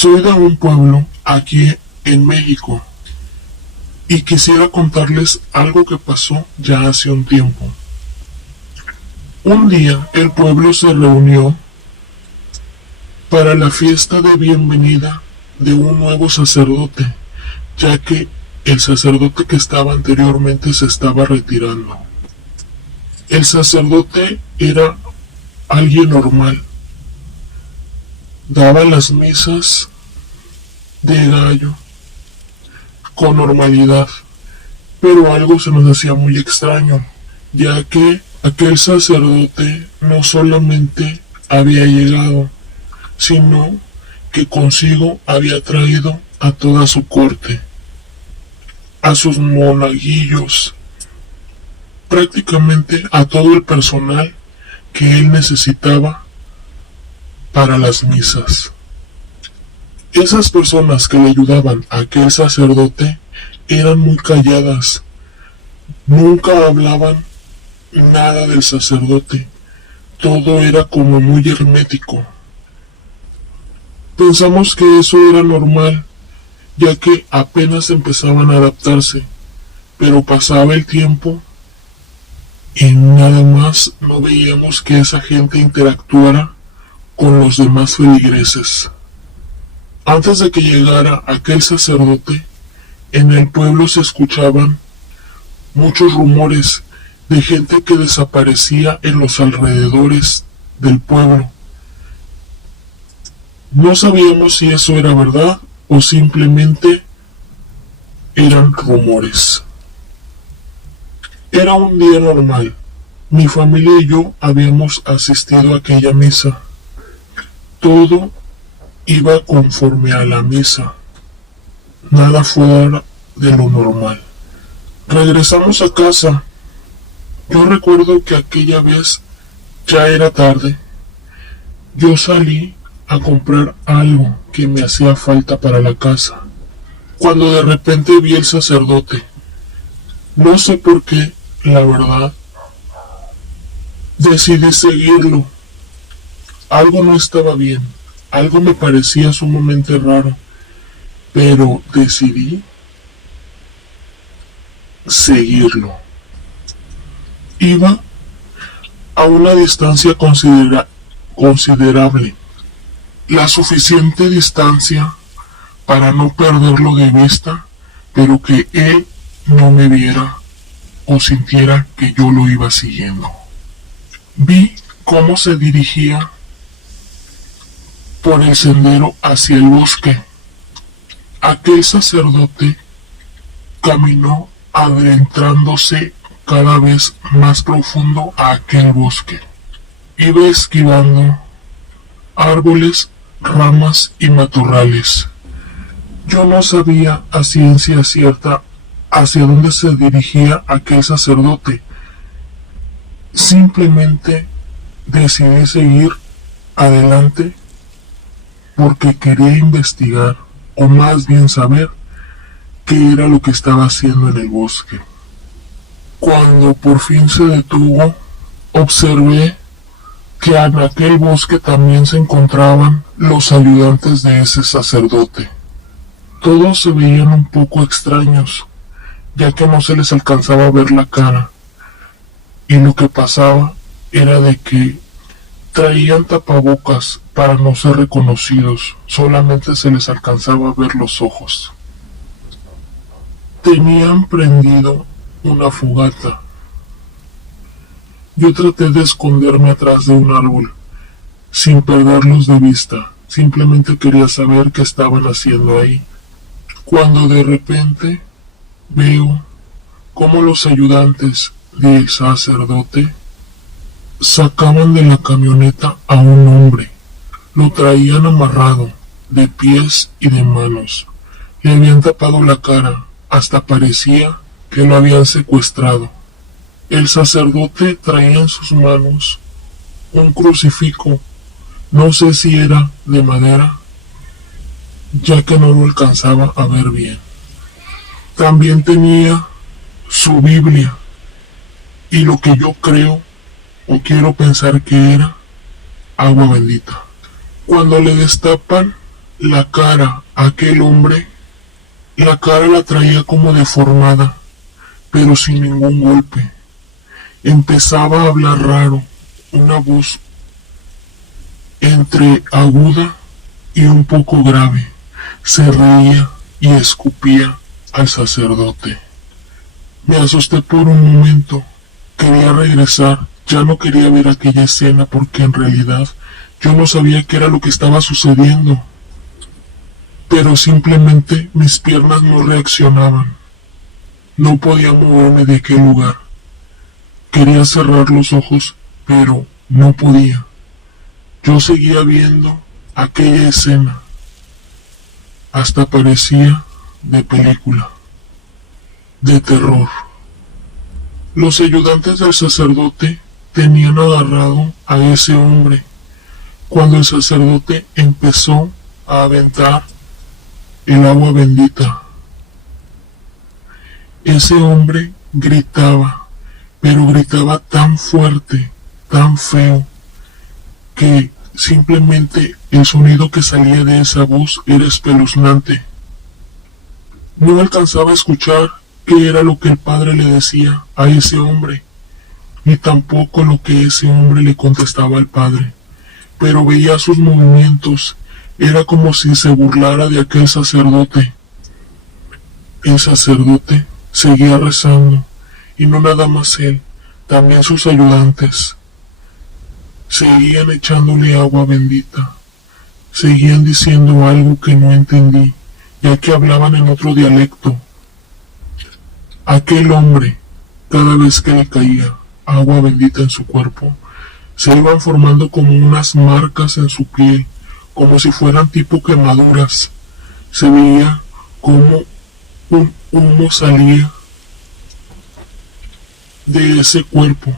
Soy de un pueblo aquí en México y quisiera contarles algo que pasó ya hace un tiempo. Un día el pueblo se reunió para la fiesta de bienvenida de un nuevo sacerdote, ya que el sacerdote que estaba anteriormente se estaba retirando. El sacerdote era alguien normal, daba las misas de gallo con normalidad, pero algo se nos hacía muy extraño, ya que aquel sacerdote no solamente había llegado, sino que consigo había traído a toda su corte, a sus monaguillos, prácticamente a todo el personal que él necesitaba para las misas. Esas personas que le ayudaban a aquel sacerdote eran muy calladas, nunca hablaban nada del sacerdote, todo era como muy hermético. Pensamos que eso era normal, ya que apenas empezaban a adaptarse, pero pasaba el tiempo y nada más no veíamos que esa gente interactuara con los demás feligreses. Antes de que llegara aquel sacerdote, en el pueblo se escuchaban muchos rumores de gente que desaparecía en los alrededores del pueblo. No sabíamos si eso era verdad o simplemente eran rumores. Era un día normal. Mi familia y yo habíamos asistido a aquella misa. Todo iba conforme a la misa. Nada fuera de lo normal. Regresamos a casa. Yo recuerdo que aquella vez ya era tarde. Yo salí a comprar algo que me hacía falta para la casa, cuando de repente vi el sacerdote. No sé por qué, la verdad, decidí seguirlo. Algo no estaba bien, algo me parecía sumamente raro, pero decidí seguirlo. Iba a una distancia considerable, la suficiente distancia para no perderlo de vista, pero que él no me viera o sintiera que yo lo iba siguiendo. Vi cómo se dirigía por el sendero hacia el bosque. Aquel sacerdote caminó adentrándose cada vez más profundo a aquel bosque. Iba esquivando árboles, ramas y matorrales. Yo no sabía a ciencia cierta hacia dónde se dirigía aquel sacerdote. Simplemente decidí seguir adelante porque quería investigar, o más bien saber, qué era lo que estaba haciendo en el bosque. Cuando por fin se detuvo, observé que en aquel bosque también se encontraban los ayudantes de ese sacerdote. Todos se veían un poco extraños, ya que no se les alcanzaba a ver la cara, y lo que pasaba era de que traían tapabocas para no ser reconocidos, solamente se les alcanzaba a ver los ojos. Tenían prendido una fogata. Yo traté de esconderme atrás de un árbol, sin perderlos de vista, simplemente quería saber qué estaban haciendo ahí. Cuando de repente veo cómo los ayudantes del sacerdote sacaban de la camioneta a un hombre. Lo traían amarrado, de pies y de manos. Le habían tapado la cara, hasta parecía que lo habían secuestrado. El sacerdote traía en sus manos un crucifijo, no sé si era de madera, ya que no lo alcanzaba a ver bien. También tenía su Biblia y lo que yo creo o quiero pensar que era agua bendita. Cuando le destapan la cara a aquel hombre, la cara la traía como deformada, pero sin ningún golpe. Empezaba a hablar raro, una voz entre aguda y un poco grave. Se reía y escupía al sacerdote. Me asusté por un momento. Quería regresar. Ya no quería ver aquella escena porque en realidad yo no sabía qué era lo que estaba sucediendo. Pero simplemente mis piernas no reaccionaban. No podía moverme de aquel lugar. Quería cerrar los ojos, pero no podía. Yo seguía viendo aquella escena. Hasta parecía de película, de terror. Los ayudantes del sacerdote tenían agarrado a ese hombre cuando el sacerdote empezó a aventar el agua bendita. Ese hombre gritaba, pero gritaba tan fuerte, tan feo, que simplemente el sonido que salía de esa voz era espeluznante. No alcanzaba a escuchar qué era lo que el padre le decía a ese hombre, ni tampoco lo que ese hombre le contestaba al padre, pero veía sus movimientos. Era como si se burlara de aquel sacerdote. El sacerdote seguía rezando, y no nada más él, también sus ayudantes. Seguían echándole agua bendita. Seguían diciendo algo que no entendí, ya que hablaban en otro dialecto. Aquel hombre, cada vez que le caía agua bendita en su cuerpo, se iban formando como unas marcas en su piel, como si fueran tipo quemaduras. Se veía como un humo salía de ese cuerpo.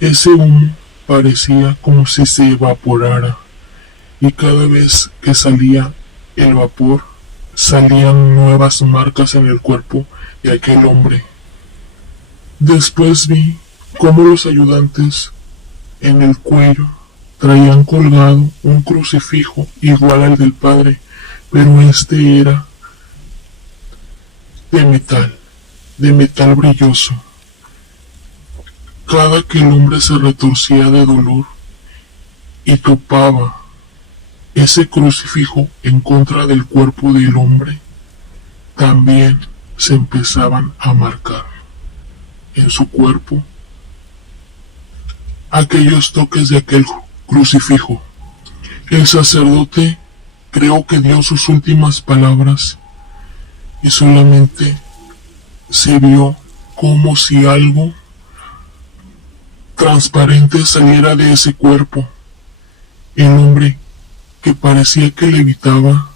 Ese humo parecía como si se evaporara, y cada vez que salía el vapor, salían nuevas marcas en el cuerpo de aquel hombre. Después vi cómo los ayudantes en el cuello traían colgado un crucifijo igual al del padre, pero este era de metal brilloso. Cada que el hombre se retorcía de dolor y topaba ese crucifijo en contra del cuerpo del hombre, también se empezaban a marcar en su cuerpo aquellos toques de aquel crucifijo. El sacerdote creo que dio sus últimas palabras y solamente se vio como si algo transparente saliera de ese cuerpo. El hombre, que parecía que levitaba,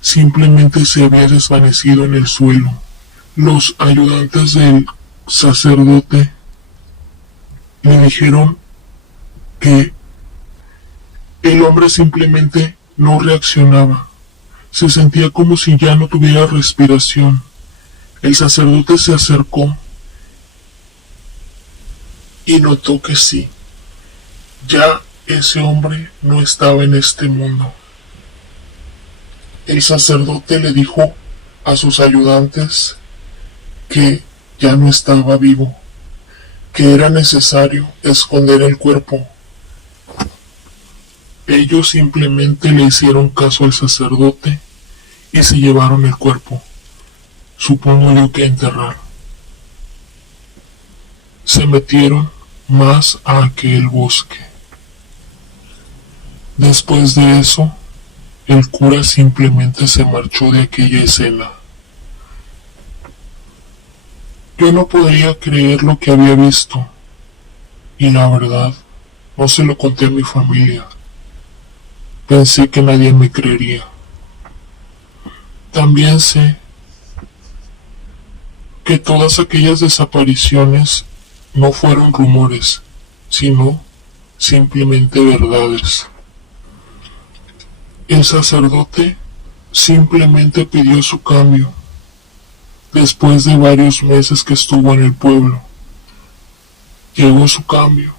simplemente se había desvanecido en el suelo. Los ayudantes del sacerdote le dijeron que el hombre simplemente no reaccionaba. Se sentía como si ya no tuviera respiración. El sacerdote se acercó y notó que sí, ya ese hombre no estaba en este mundo. El sacerdote le dijo a sus ayudantes que ya no estaba vivo, que era necesario esconder el cuerpo. Ellos simplemente le hicieron caso al sacerdote y se llevaron el cuerpo, supongo yo que a enterrar. Se metieron más a aquel bosque. Después de eso, el cura simplemente se marchó de aquella escena. Yo no podía creer lo que había visto, y la verdad, no se lo conté a mi familia. Pensé que nadie me creería. También sé que todas aquellas desapariciones no fueron rumores, sino simplemente verdades. El sacerdote simplemente pidió su cambio después de varios meses que estuvo en el pueblo. Llegó su cambio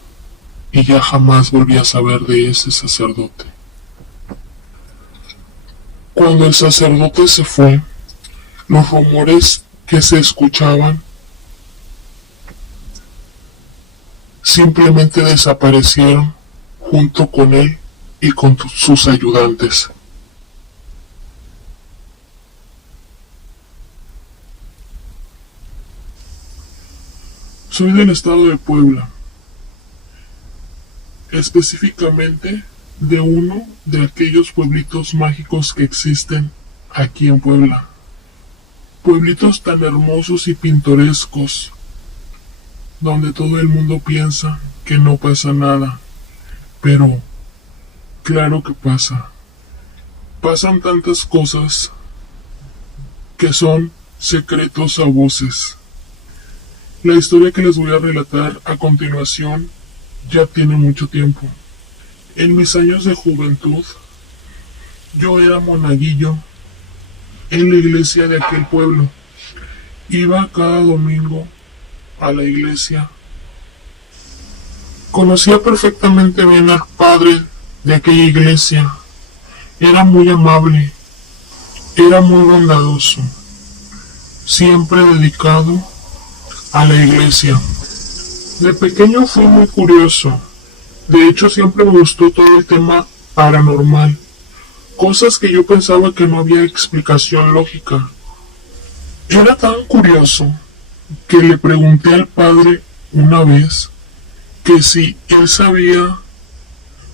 y ya jamás volví a saber de ese sacerdote. Cuando el sacerdote se fue, los rumores que se escuchaban simplemente desaparecieron junto con él y con sus ayudantes. Soy del estado de Puebla, específicamente de uno de aquellos pueblitos mágicos que existen aquí en Puebla. Pueblitos tan hermosos y pintorescos, donde todo el mundo piensa que no pasa nada, pero claro que pasa. Pasan tantas cosas que son secretos a voces. La historia que les voy a relatar a continuación ya tiene mucho tiempo. En mis años de juventud, yo era monaguillo en la iglesia de aquel pueblo. Iba cada domingo a la iglesia. Conocía perfectamente bien al padre de aquella iglesia. Era muy amable, era muy bondadoso, siempre dedicado a la iglesia. De pequeño fui muy curioso. De hecho, siempre me gustó todo el tema paranormal. Cosas que yo pensaba que no había explicación lógica. Era tan curioso que le pregunté al padre una vez que si él sabía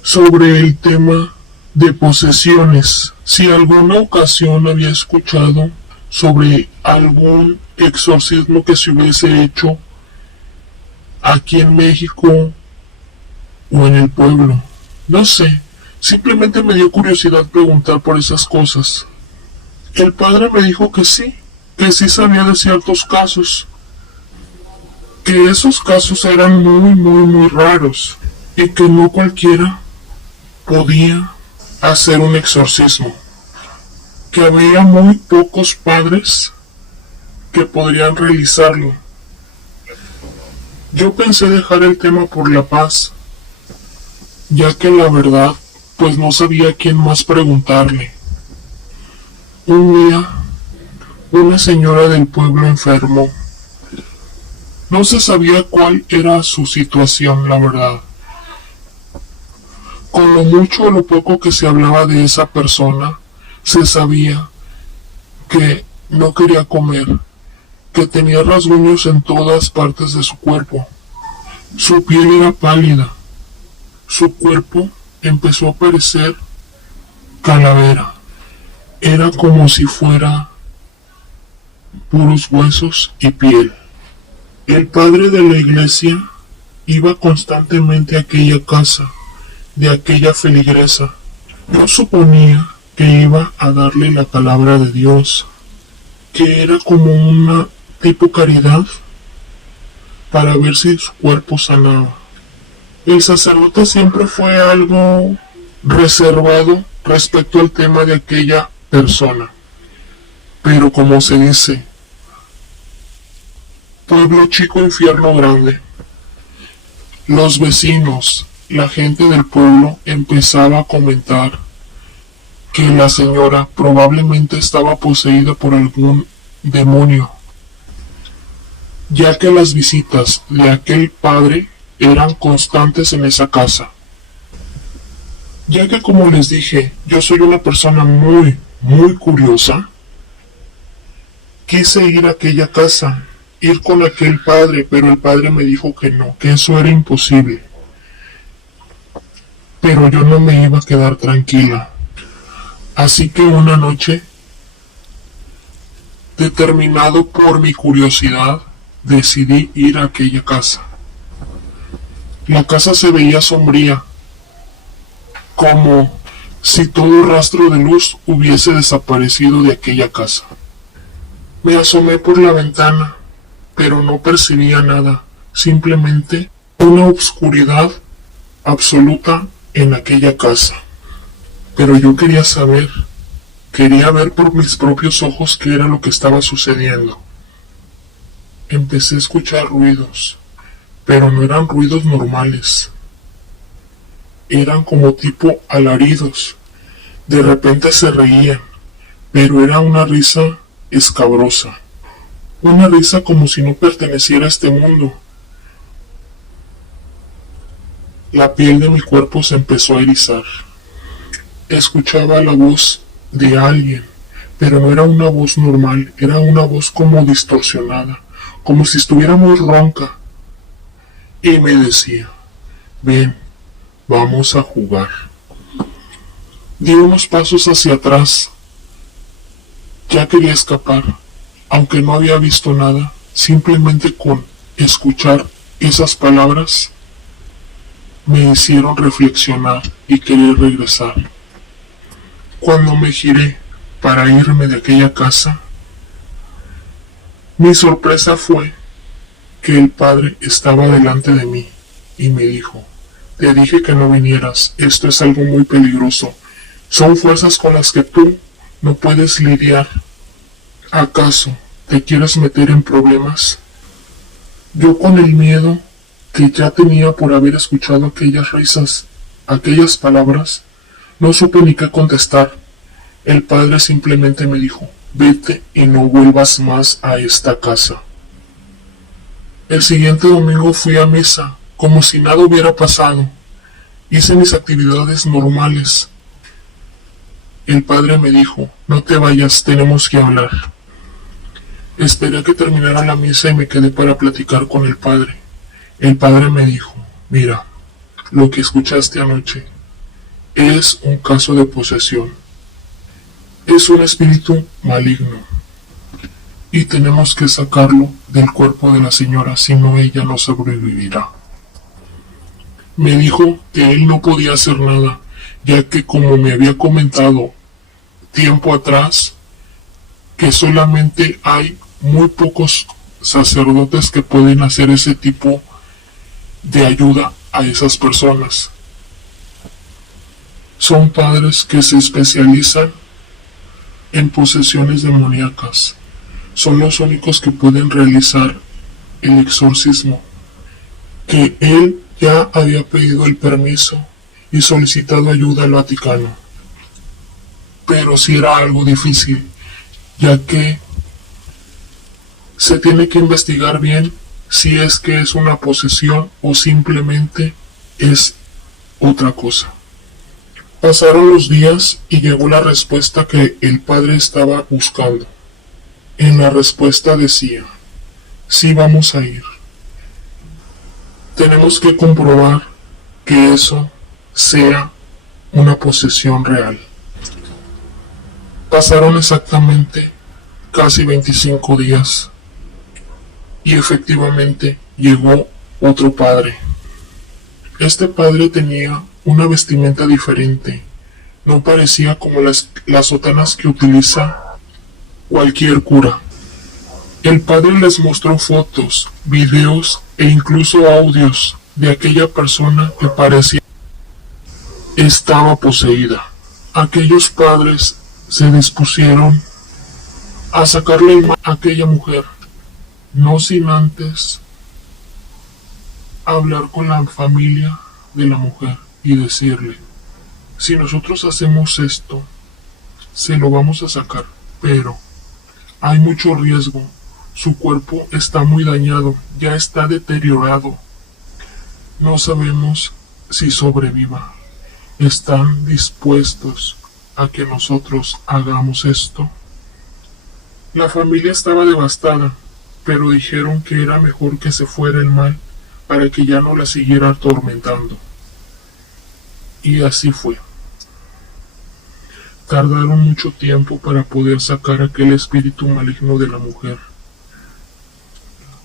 sobre el tema de posesiones, si alguna ocasión había escuchado sobre algún exorcismo que se hubiese hecho aquí en México o en el pueblo. No sé, simplemente me dio curiosidad preguntar por esas cosas. El padre me dijo que sí sabía de ciertos casos, que esos casos eran muy raros y que no cualquiera podía hacer un exorcismo, que había muy pocos padres que podrían realizarlo. Yo pensé dejar el tema por la paz, ya que la verdad, pues no sabía a quién más preguntarle. Un día, una señora del pueblo enfermó. No se sabía cuál era su situación, la verdad. Con lo mucho o lo poco que se hablaba de esa persona, se sabía que no quería comer, que tenía rasguños en todas partes de su cuerpo. Su piel era pálida. Su cuerpo empezó a parecer calavera. Era como si fuera puros huesos y piel. El padre de la iglesia iba constantemente a aquella casa de aquella feligresa. Yo suponía que iba a darle la palabra de Dios, que era como una tipo caridad para ver si su cuerpo sanaba. El sacerdote siempre fue algo reservado respecto al tema de aquella persona. Pero como se dice, pueblo chico, infierno grande. Los vecinos, la gente del pueblo empezaba a comentar que la señora probablemente estaba poseída por algún demonio, ya que las visitas de aquel padre eran constantes en esa casa. Ya que, como les dije, yo soy una persona muy curiosa, quise ir a aquella casa, ir con aquel padre, pero el padre me dijo que no, que eso era imposible. Pero yo no me iba a quedar tranquila. Así que una noche, determinado por mi curiosidad, decidí ir a aquella casa. La casa se veía sombría, como si todo rastro de luz hubiese desaparecido de aquella casa. Me asomé por la ventana, pero no percibía nada, simplemente una obscuridad absoluta en aquella casa. Pero yo quería saber, quería ver por mis propios ojos qué era lo que estaba sucediendo. Empecé a escuchar ruidos, pero no eran ruidos normales. Eran como tipo alaridos. De repente se reían, pero era una risa escabrosa, una risa como si no perteneciera a este mundo. La piel de mi cuerpo se empezó a erizar. Escuchaba la voz de alguien, pero no era una voz normal, era una voz como distorsionada, como si estuviera muy ronca. Y me decía, ven, vamos a jugar. Di unos pasos hacia atrás. Ya quería escapar, aunque no había visto nada, simplemente con escuchar esas palabras me hicieron reflexionar y querer regresar. Cuando me giré para irme de aquella casa, mi sorpresa fue que el padre estaba delante de mí y me dijo, te dije que no vinieras, esto es algo muy peligroso, son fuerzas con las que tú no puedes lidiar. ¿Acaso te quieres meter en problemas? Yo con el miedo que ya tenía por haber escuchado aquellas risas, aquellas palabras, no supe ni qué contestar. El padre simplemente me dijo, vete y no vuelvas más a esta casa. El siguiente domingo fui a misa, como si nada hubiera pasado. Hice mis actividades normales. El padre me dijo, no te vayas, tenemos que hablar. Esperé a que terminara la misa y me quedé para platicar con el padre. El padre me dijo, mira, lo que escuchaste anoche es un caso de posesión. Es un espíritu maligno y tenemos que sacarlo del cuerpo de la señora, si no ella no sobrevivirá. Me dijo que él no podía hacer nada, ya que como me había comentado tiempo atrás, que solamente hay muy pocos sacerdotes que pueden hacer ese tipo de ayuda a esas personas. Son padres que se especializan en posesiones demoníacas. Son los únicos que pueden realizar el exorcismo, que él ya había pedido el permiso y solicitado ayuda al Vaticano. Pero sí era algo difícil, ya que se tiene que investigar bien si es que es una posesión o simplemente es otra cosa. Pasaron los días y llegó la respuesta que el padre estaba buscando. En la respuesta decía, sí vamos a ir. Tenemos que comprobar que eso sea una posesión real. Pasaron exactamente casi 25 días y efectivamente llegó otro padre. Este padre tenía una vestimenta diferente, no parecía como las sotanas que utiliza cualquier cura. El padre les mostró fotos, videos e incluso audios de aquella persona que parecía estaba poseída. Aquellos padres se dispusieron a sacarle el mal a aquella mujer, no sin antes hablar con la familia de la mujer y decirle, si nosotros hacemos esto, se lo vamos a sacar, pero hay mucho riesgo, su cuerpo está muy dañado, ya está deteriorado, no sabemos si sobreviva. ¿Están dispuestos a que nosotros hagamos esto? La familia estaba devastada, pero dijeron que era mejor que se fuera el mal para que ya no la siguiera atormentando. Y así fue. Tardaron mucho tiempo para poder sacar aquel espíritu maligno de la mujer.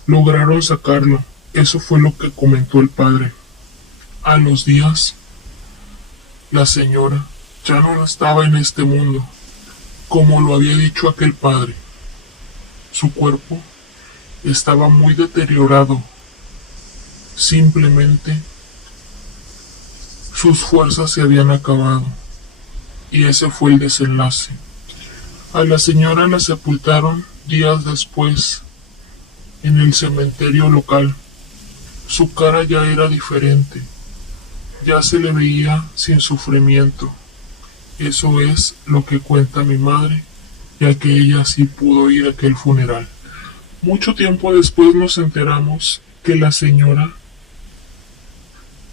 Lograron sacarlo, eso fue lo que comentó el padre. A los días, la señora ya no estaba en este mundo, como lo había dicho aquel padre. Su cuerpo estaba muy deteriorado. Simplemente sus fuerzas se habían acabado. Y ese fue el desenlace. A la señora la sepultaron días después en el cementerio local. Su cara ya era diferente. Ya se le veía sin sufrimiento. Eso es lo que cuenta mi madre ya que ella sí pudo ir a aquel funeral. Mucho tiempo después nos enteramos que la señora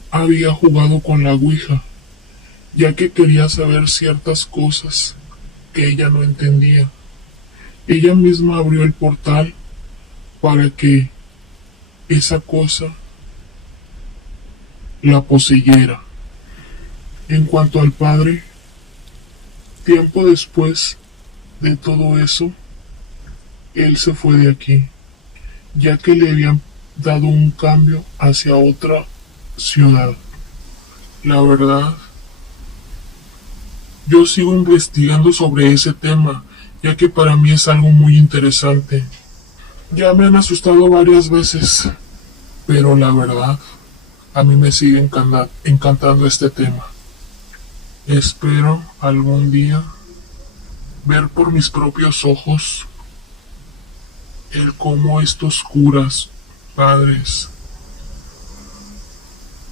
había jugado con la ouija, ya que quería saber ciertas cosas que ella no entendía. Ella misma abrió el portal para que esa cosa la poseyera. En cuanto al padre, tiempo después de todo eso, él se fue de aquí, ya que le habían dado un cambio hacia otra ciudad. La verdad, yo sigo investigando sobre ese tema, ya que para mí es algo muy interesante. Ya me han asustado varias veces, pero la verdad, a mí me sigue encantando este tema. Espero algún día ver por mis propios ojos el cómo estos curas, padres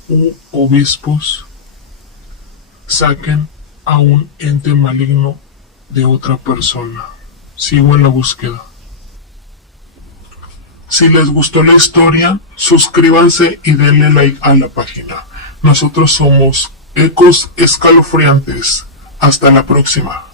u obispos saquen a un ente maligno de otra persona. Sigo en la búsqueda. Si les gustó la historia, suscríbanse y denle like a la página. Nosotros somos Ecos Escalofriantes. Hasta la próxima.